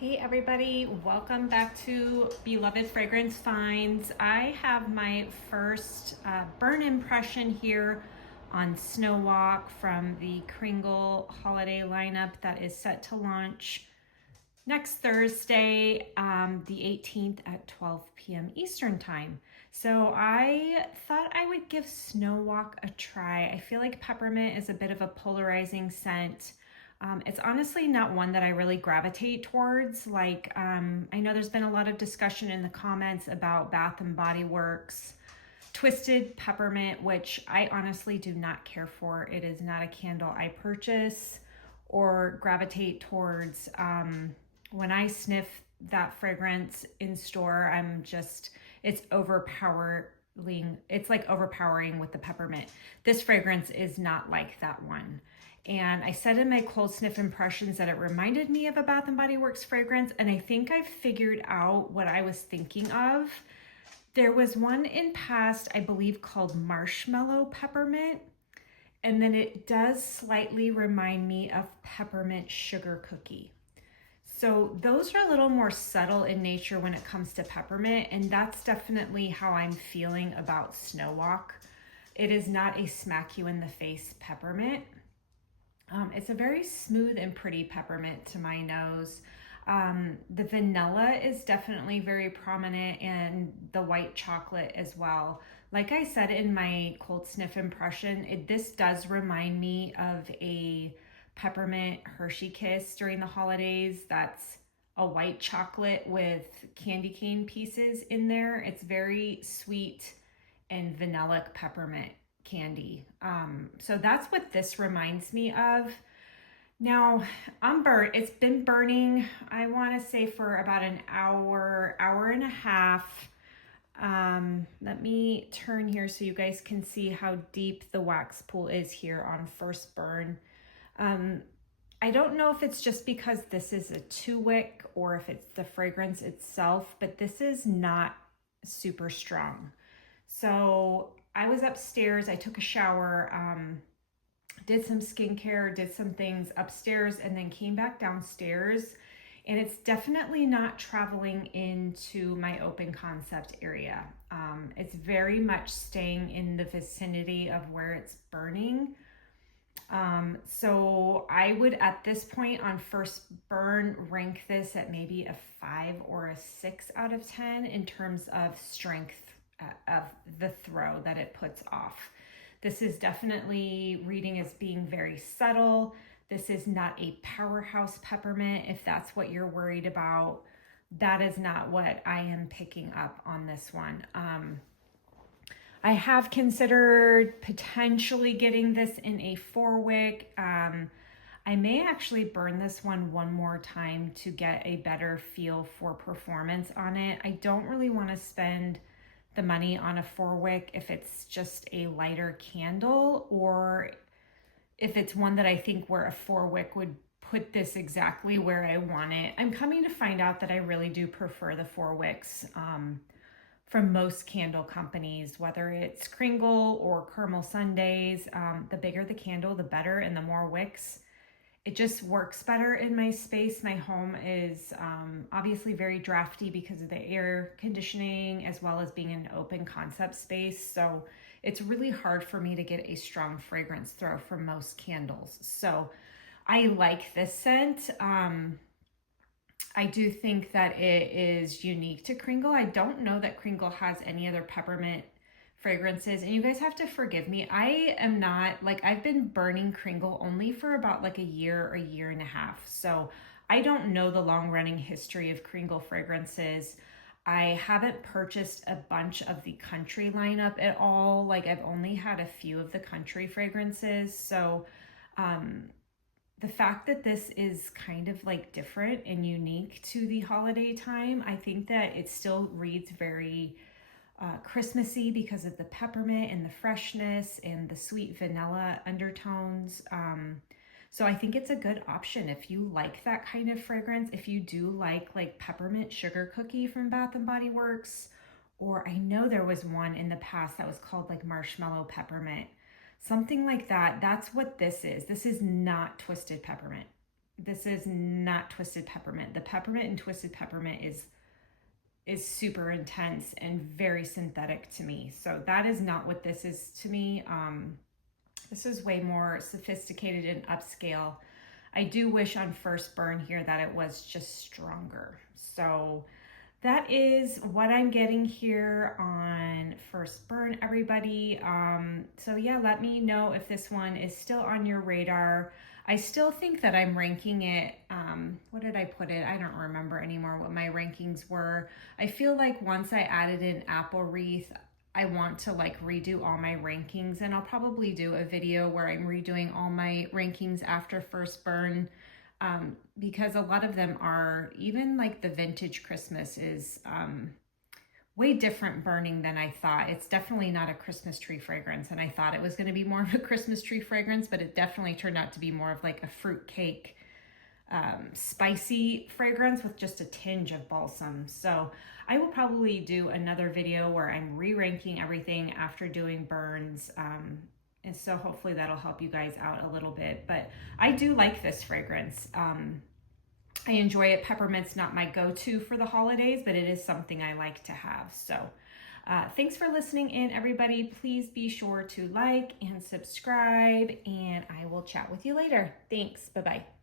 Hey everybody, welcome back to Beloved Fragrance Finds. I have my first burn impression here on Snow Walk from the Kringle holiday lineup that is set to launch next Thursday, the 18th at 12 p.m. Eastern Time. So I thought I would give Snow Walk a try. I feel like peppermint is a bit of a polarizing scent. It's honestly not one that I really gravitate towards. I know there's been a lot of discussion in the comments about Bath and Body Works Twisted Peppermint, which I honestly do not care for. It is not a candle I purchase or gravitate towards. When I sniff that fragrance in store, it's overpowering. It's like overpowering with the peppermint. This fragrance is not like that one. And I said in my cold sniff impressions that it reminded me of a Bath & Body Works fragrance, and I think I figured out what I was thinking of. There was one in past, I believe, called Marshmallow Peppermint, and then it does slightly remind me of Peppermint Sugarcookie. So those are a little more subtle in nature when it comes to peppermint, and that's definitely how I'm feeling about Snow Walk. It is not a smack you in the face peppermint. It's a very smooth and pretty peppermint to my nose. The vanilla is definitely very prominent, and the white chocolate as well. Like I said in my cold sniff impression, this does remind me of a peppermint Hershey Kiss during the holidays. That's a white chocolate with candy cane pieces in there. It's very sweet and vanillic peppermint candy. So that's what this reminds me of. Now, it's been burning, I want to say, for about an hour and a half. Let me turn here so you guys can see how deep the wax pool is here on first burn. I don't know if it's just because this is a 2-wick or if it's the fragrance itself, but this is not super strong. So I was upstairs, I took a shower, did some skincare, did some things upstairs, and then came back downstairs. And it's definitely not traveling into my open concept area. It's very much staying in the vicinity of where it's burning. So I would, at this point on first burn, rank this at maybe a 5 or a 6 out of 10 in terms of strength of the throw that it puts off. This is definitely reading as being very subtle. This is not a powerhouse peppermint. If that's what you're worried about, that is not what I am picking up on this one. I have considered potentially getting this in a 4-wick. I may actually burn this one more time to get a better feel for performance on it. I don't really want to spend the money on a 4-wick if it's just a lighter candle, or if it's one that I think where a 4-wick would put this exactly where I want it. I'm coming to find out that I really do prefer the 4-wicks from most candle companies, whether it's Kringle or Caramel Sundays. The bigger the candle, the better, and the more wicks. It just works better in my space. My home is obviously very drafty because of the air conditioning, as well as being an open concept space. So it's really hard for me to get a strong fragrance throw from most candles. So I like this scent. I do think that it is unique to Kringle. I don't know that Kringle has any other peppermint fragrances, and you guys have to forgive me. I am not, I've been burning Kringle only for about a year and a half. So I don't know the long running history of Kringle fragrances. I haven't purchased a bunch of the country lineup at all. I've only had a few of the country fragrances. So, the fact that this is kind of different and unique to the holiday time, I think that it still reads very Christmassy because of the peppermint and the freshness and the sweet vanilla undertones. So I think it's a good option if you like that kind of fragrance. If you do like Peppermint Sugarcookie from Bath and Body Works, or I know there was one in the past that was called Marshmallow Peppermint. Something like that. That's what this is. This is not Twisted Peppermint. this is not Twisted Peppermint. The peppermint in Twisted Peppermint is super intense and very synthetic to me. So that is not what this is to me. This is way more sophisticated and upscale. I do wish on first burn here that it was just stronger. So that is what I'm getting here on first burn, everybody. So yeah, let me know if this one is still on your radar. I still think that I'm ranking it, what did I put it? I don't remember anymore what my rankings were. I feel like once I added in apple wreath, I want to like redo all my rankings, and I'll probably do a video where I'm redoing all my rankings after first burn, because a lot of them are, even like the vintage Christmas is way different burning than I thought. It's definitely not a Christmas tree fragrance, and I thought it was going to be more of a Christmas tree fragrance, but it definitely turned out to be more of like a fruit cake, spicy fragrance with just a tinge of balsam. So I will probably do another video where I'm re-ranking everything after doing burns. And so hopefully that'll help you guys out a little bit. But I do like this fragrance. I enjoy it. Peppermint's not my go-to for the holidays, but it is something I like to have. So thanks for listening in, everybody. Please be sure to like and subscribe, and I will chat with you later. Thanks. Bye-bye.